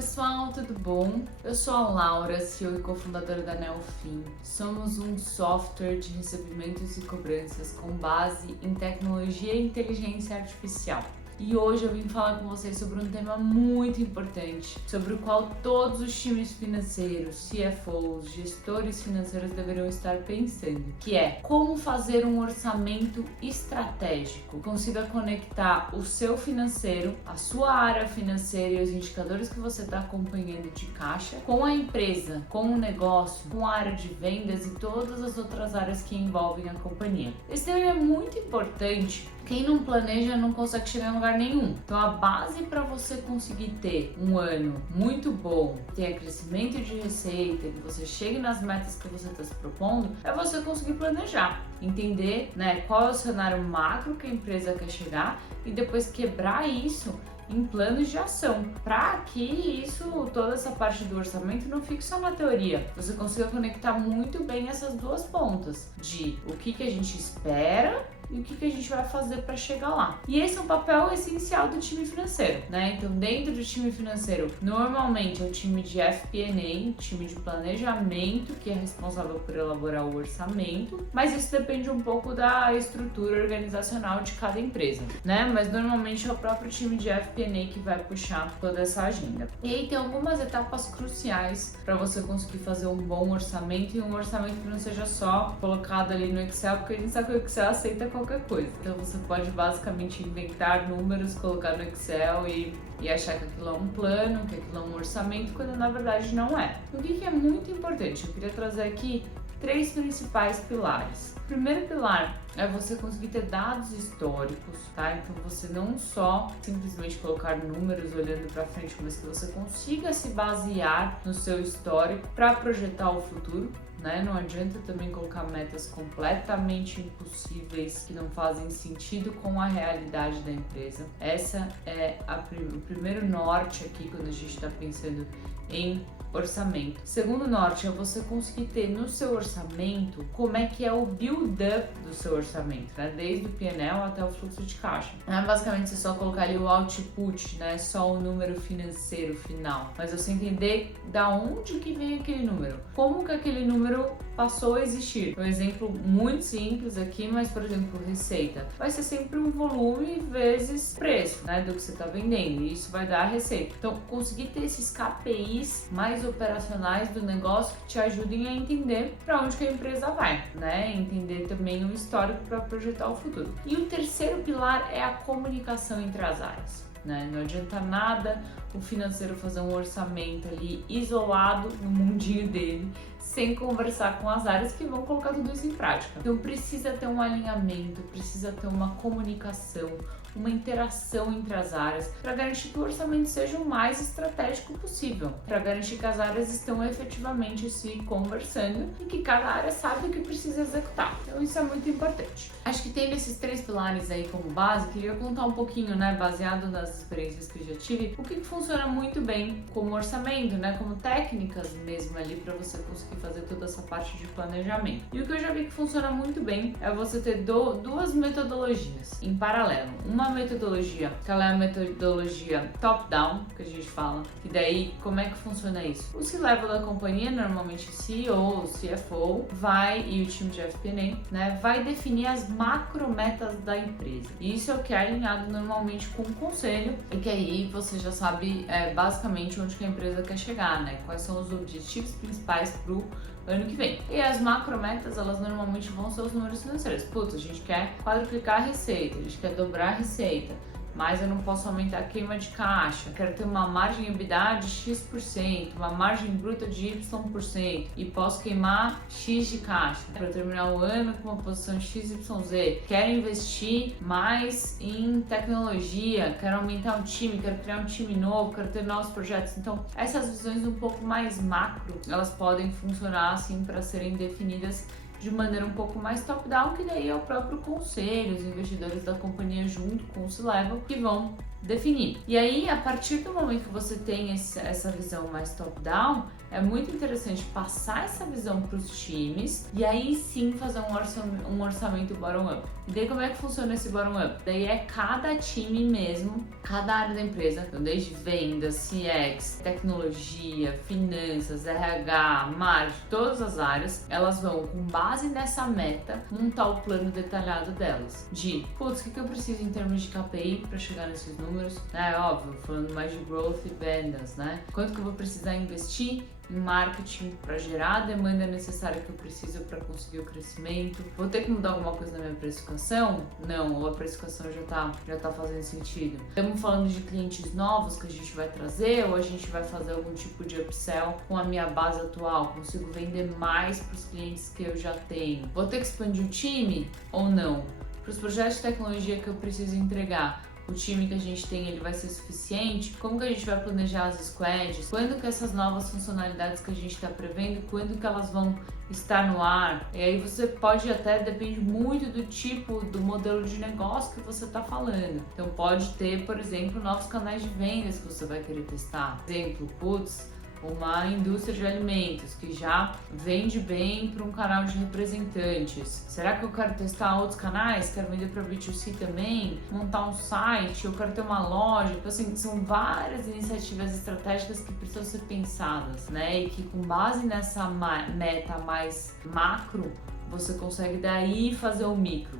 pessoal, tudo bom? Eu sou a Laura, CEO e cofundadora da Neofin. Somos um software de recebimentos e cobranças com base em tecnologia e inteligência artificial. E hoje eu vim falar com vocês sobre um tema muito importante, sobre o qual todos os times financeiros, CFOs, gestores financeiros deveriam estar pensando, que é como fazer um orçamento estratégico, que consiga conectar o seu financeiro, a sua área financeira e os indicadores que você está acompanhando de caixa com a empresa, com o negócio, com a área de vendas e todas as outras áreas que envolvem a companhia. Esse tema é muito importante. Quem não planeja não consegue chegar em lugar nenhum. Então a base para você conseguir ter um ano muito bom, ter crescimento de receita, que você chegue nas metas que você está se propondo, é você conseguir planejar, entender, qual é o cenário macro que a empresa quer chegar e depois quebrar isso em planos de ação, para que toda essa parte do orçamento não fique só na teoria. Você consiga conectar muito bem essas duas pontas de o que a gente espera e o que a gente vai fazer para chegar lá. E esse é um papel essencial do time financeiro, Então, dentro do time financeiro, normalmente é o time de FP&A, time de planejamento, que é responsável por elaborar o orçamento, mas isso depende um pouco da estrutura organizacional de cada empresa, Mas normalmente é o próprio time de FP&A que vai puxar toda essa agenda. E aí tem algumas etapas cruciais para você conseguir fazer um bom orçamento e um orçamento que não seja só colocado ali no Excel, porque a gente sabe que o Excel aceita qualquer coisa. Então você pode basicamente inventar números, colocar no Excel e achar que aquilo é um plano, que aquilo é um orçamento, quando na verdade não é. O que é muito importante? Eu queria trazer aqui 3 principais pilares. O primeiro pilar é você conseguir ter dados históricos, Então você não só simplesmente colocar números olhando para frente, mas que você consiga se basear no seu histórico para projetar o futuro. Não adianta também colocar metas completamente impossíveis que não fazem sentido com a realidade da empresa. Essa é o primeiro norte aqui quando a gente está pensando em orçamento. Segundo norte é você conseguir ter no seu orçamento como é que é o build-up do seu orçamento, desde o P&L até o fluxo de caixa. Não é basicamente você só colocar ali o output, só o número financeiro final, mas você entender da onde que vem aquele número, como que aquele número passou a existir. Um exemplo muito simples aqui, mas por exemplo, receita. Vai ser sempre um volume vezes preço, do que você está vendendo, e isso vai dar a receita. Então, conseguir ter esses KPIs mais operacionais do negócio que te ajudem a entender para onde que a empresa vai, Entender também o histórico para projetar o futuro. E o terceiro pilar é a comunicação entre as áreas. Não adianta nada o financeiro fazer um orçamento ali isolado no mundinho dele, sem conversar com as áreas que vão colocar tudo isso em prática. Então precisa ter um alinhamento, precisa ter uma comunicação, uma interação entre as áreas para garantir que o orçamento seja o mais estratégico possível, para garantir que as áreas estão efetivamente se conversando e que cada área sabe o que precisa executar. Então isso é muito importante. Acho que tendo esses 3 pilares aí como base, queria contar um pouquinho, baseado nas experiências que eu já tive, o que funciona muito bem como orçamento, como técnicas mesmo ali para você conseguir fazer toda essa parte de planejamento. E o que eu já vi que funciona muito bem é você ter duas metodologias em paralelo. Uma metodologia, que ela é a metodologia top-down, que a gente fala, e daí como é que funciona isso? O C-level da companhia, normalmente o CEO, o CFO, e o time de FP&A, vai definir as macro metas da empresa. E isso é o que é alinhado normalmente com o conselho, e que aí você já sabe basicamente onde que a empresa quer chegar, Quais são os objetivos principais pro ano que vem. E as macrometas, elas normalmente vão ser os números financeiros. Putz, a gente quer quadruplicar a receita, a gente quer dobrar a receita, mas eu não posso aumentar a queima de caixa. Quero ter uma margem EBITDA de X%, uma margem bruta de Y% e posso queimar X de caixa para terminar o ano com uma posição XYZ. Quero investir mais em tecnologia, quero aumentar o time, quero criar um time novo, quero ter novos projetos. Então, essas visões um pouco mais macro, elas podem funcionar assim para serem definidas de maneira um pouco mais top-down, que daí é o próprio conselho, os investidores da companhia junto com o C-level que vão definir. E aí, a partir do momento que você tem essa visão mais top-down, é muito interessante passar essa visão para os times e aí sim fazer um orçamento bottom-up. E daí como é que funciona esse bottom-up? Daí é cada time mesmo, cada área da empresa, então desde vendas, CX, tecnologia, finanças, RH, marketing, todas as áreas, elas vão, com base nessa meta, montar o plano detalhado delas. De, putz, o que eu preciso em termos de KPI para chegar nesses números? É óbvio, falando mais de growth e vendas, né? Quanto que eu vou precisar investir em marketing para gerar a demanda necessária que eu preciso para conseguir o crescimento? Vou ter que mudar alguma coisa na minha precificação? Não, ou a precificação já tá fazendo sentido. Estamos falando de clientes novos que a gente vai trazer ou a gente vai fazer algum tipo de upsell com a minha base atual? Consigo vender mais para os clientes que eu já tenho? Vou ter que expandir o time ou não? Para os projetos de tecnologia que eu preciso entregar, o time que a gente tem, ele vai ser suficiente? Como que a gente vai planejar as squads? Quando que essas novas funcionalidades que a gente está prevendo, quando que elas vão estar no ar? E aí você pode até, depende muito do tipo, do modelo de negócio que você está falando. Então pode ter, por exemplo, novos canais de vendas que você vai querer testar. Por exemplo, putz, uma indústria de alimentos que já vende bem para um canal de representantes. Será que eu quero testar outros canais? Quero vender para B2C também? Montar um site? Eu quero ter uma loja? Então, assim, são várias iniciativas estratégicas que precisam ser pensadas, né? E que com base nessa meta mais macro, você consegue daí fazer o micro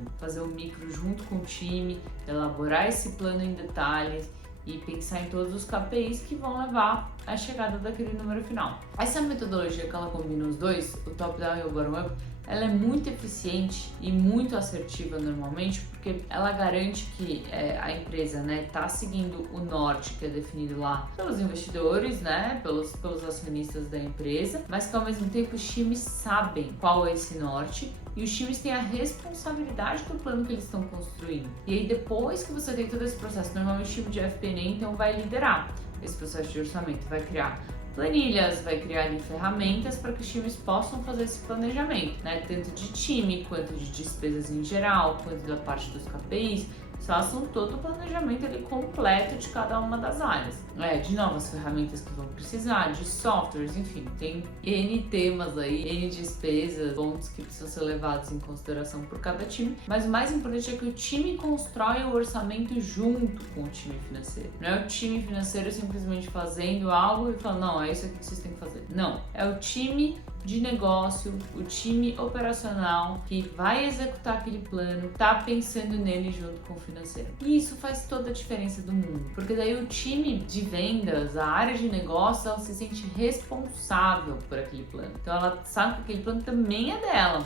junto com o time, elaborar esse plano em detalhes e pensar em todos os KPIs que vão levar à chegada daquele número final. Essa metodologia que ela combina os dois, o top-down e o bottom-up, ela é muito eficiente e muito assertiva normalmente, porque ela garante que a empresa, né, tá seguindo o norte que é definido lá pelos investidores, né, pelos acionistas da empresa, mas que ao mesmo tempo os times sabem qual é esse norte e os times têm a responsabilidade do plano que eles estão construindo. E aí depois que você tem todo esse processo, normalmente o time de FP&A então vai liderar esse processo de orçamento, vai criar planilhas, vai criar ali ferramentas para que os times possam fazer esse planejamento, né? Tanto de time, quanto de despesas em geral, quanto da parte dos KPIs, façam todo o planejamento ali completo de cada uma das áreas. De novas ferramentas que vão precisar, de softwares, enfim, tem N temas aí, N despesas, pontos que precisam ser levados em consideração por cada time, mas o mais importante é que o time constrói o orçamento junto com o time financeiro. Não é o time financeiro simplesmente fazendo algo e falando, não, é isso aqui que vocês têm que fazer. Não, é o time de negócio, o time operacional que vai executar aquele plano, tá pensando nele junto com o financeiro. E isso faz toda a diferença do mundo, porque daí o time de vendas, a área de negócio, ela se sente responsável por aquele plano. Então ela sabe que aquele plano também é dela.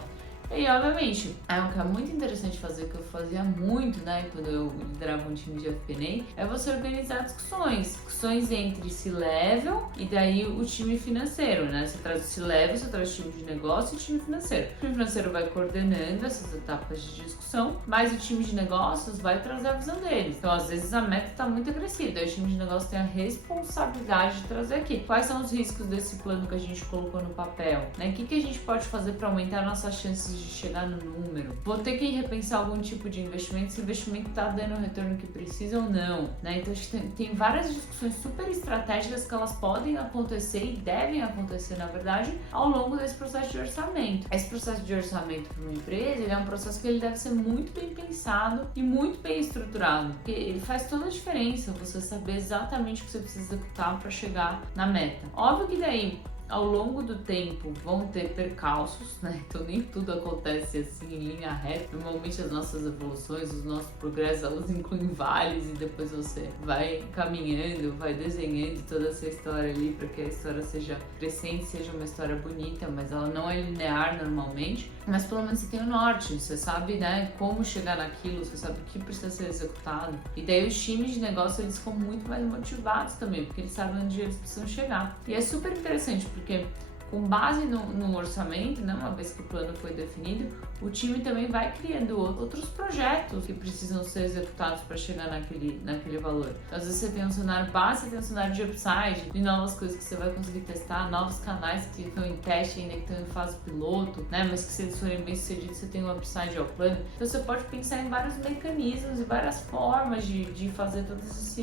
E obviamente, é um que é muito interessante fazer, que eu fazia muito, né, quando eu liderava um time de FP&A, é você organizar discussões entre C-level e daí o time financeiro, né? Você traz o C-level, você traz o time de negócio e o time financeiro. O time financeiro vai coordenando essas etapas de discussão, mas o time de negócios vai trazer a visão deles. Então, às vezes a meta está muito agressiva, aí o time de negócio tem a responsabilidade de trazer aqui. Quais são os riscos desse plano que a gente colocou no papel, né? O que a gente pode fazer para aumentar nossas chances de chegar no número? Vou ter que repensar algum tipo de investimento, se o investimento está dando o retorno que precisa ou não, né? Então a gente tem várias discussões super estratégicas que elas podem acontecer e devem acontecer, na verdade, ao longo desse processo de orçamento. Esse processo de orçamento para uma empresa, ele é um processo que ele deve ser muito bem pensado e muito bem estruturado, porque ele faz toda a diferença você saber exatamente o que você precisa executar para chegar na meta. Óbvio que daí, ao longo do tempo, vão ter percalços, né? Então nem tudo acontece assim em linha reta. Normalmente as nossas evoluções, os nossos progressos, elas incluem vales e depois você vai caminhando, vai desenhando toda essa história ali para que a história seja crescente, seja uma história bonita, mas ela não é linear normalmente. Mas pelo menos você tem o norte, você sabe, né, como chegar naquilo, você sabe o que precisa ser executado. E daí os times de negócio, eles ficam muito mais motivados também, porque eles sabem onde eles precisam chegar. E é super interessante, porque Com base no orçamento, né, uma vez que o plano foi definido, o time também vai criando outros projetos que precisam ser executados para chegar naquele valor. Às vezes você tem um cenário base, você tem um cenário de upside, de novas coisas que você vai conseguir testar, novos canais que estão em teste ainda, que estão em fase piloto, né, mas que se eles forem bem sucedidos, você tem um upside ao plano. Então você pode pensar em vários mecanismos e várias formas de fazer todos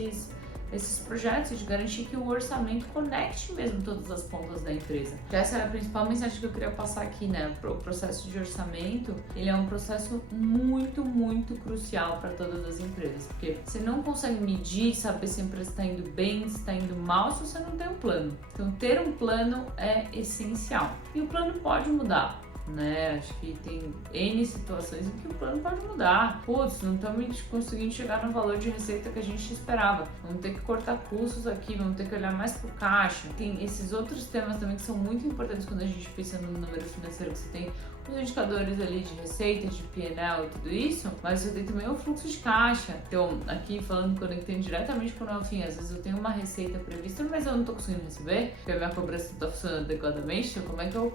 esses projetos, de garantir que o orçamento conecte mesmo todas as pontas da empresa. Essa era a principal mensagem que eu queria passar aqui, né? O processo de orçamento, ele é um processo muito, muito crucial para todas as empresas, porque você não consegue medir, saber se a empresa está indo bem, se está indo mal, se você não tem um plano. Então, ter um plano é essencial. E o plano pode mudar, né? Acho que tem N situações em que o plano pode mudar. Putz, não estamos conseguindo chegar no valor de receita que a gente esperava. Vamos ter que cortar custos aqui, vamos ter que olhar mais pro caixa. Tem esses outros temas também que são muito importantes quando a gente pensa no número financeiro, que você tem os indicadores ali de receita, de P&L e tudo isso, mas você tem também o fluxo de caixa. Então, aqui falando, conectando diretamente com o Nelfim, às vezes eu tenho uma receita prevista, mas eu não tô conseguindo receber, porque a minha cobrança não tá funcionando adequadamente. Então, como é que eu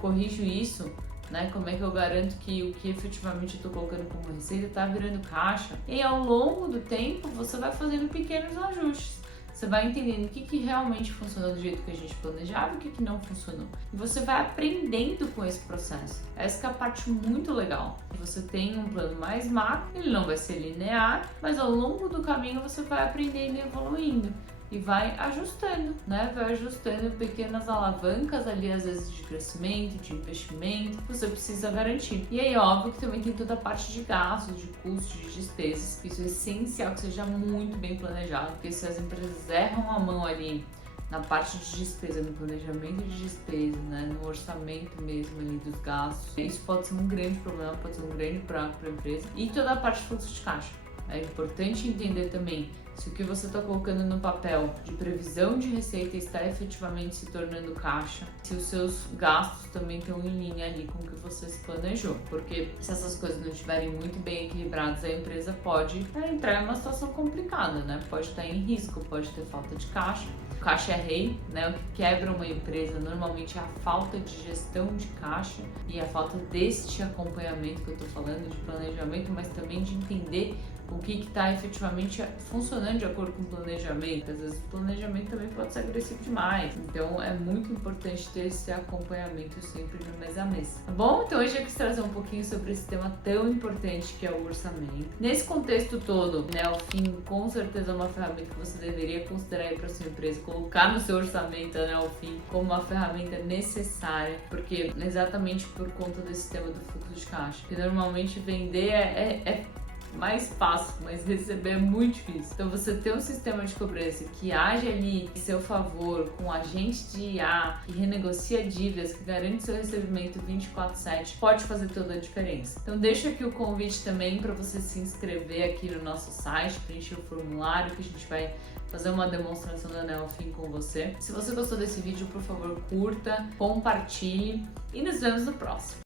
corrijo isso, né? Como é que eu garanto que o que efetivamente eu estou colocando como receita está virando caixa? E ao longo do tempo você vai fazendo pequenos ajustes. Você vai entendendo o que realmente funcionou do jeito que a gente planejava e o que não funcionou. E você vai aprendendo com esse processo. Essa é a parte muito legal. Você tem um plano mais macro, ele não vai ser linear, mas ao longo do caminho você vai aprendendo e evoluindo. E vai ajustando, né? Vai ajustando pequenas alavancas ali, às vezes de crescimento, de investimento, que você precisa garantir. E aí, óbvio que também tem toda a parte de gastos, de custos, de despesas, que isso é essencial que seja muito bem planejado, porque se as empresas erram a mão ali na parte de despesa, no planejamento de despesa, né, no orçamento mesmo ali dos gastos, isso pode ser um grande problema, pode ser um grande buraco para a empresa. E toda a parte de fluxo de caixa. É importante entender também se o que você está colocando no papel de previsão de receita está efetivamente se tornando caixa, se os seus gastos também estão em linha ali com o que você se planejou. Porque se essas coisas não estiverem muito bem equilibradas, a empresa pode entrar em uma situação complicada, né? Pode estar em risco, pode ter falta de caixa. O caixa é rei, né? O que quebra uma empresa normalmente é a falta de gestão de caixa e a falta deste acompanhamento que eu estou falando, de planejamento, mas também de entender o que está efetivamente funcionando de acordo com o planejamento. Às vezes o planejamento também pode ser agressivo demais. Então é muito importante ter esse acompanhamento sempre no mês a mês. Tá bom? Então hoje eu quis trazer um pouquinho sobre esse tema tão importante que é o orçamento. Nesse contexto todo, né, o FIM com certeza é uma ferramenta que você deveria considerar aí para sua empresa, colocar no seu orçamento, né, o FIM como uma ferramenta necessária, porque exatamente por conta desse tema do fluxo de caixa. Porque normalmente vender é mais fácil, mas receber é muito difícil. Então você ter um sistema de cobrança que age ali em seu favor, com agente de IA, que renegocia dívidas, que garante seu recebimento 24/7, pode fazer toda a diferença. Então deixo aqui o convite também para você se inscrever aqui no nosso site, preencher o formulário que a gente vai fazer uma demonstração da Nelfin com você. Se você gostou desse vídeo, por favor, curta, compartilhe e nos vemos no próximo.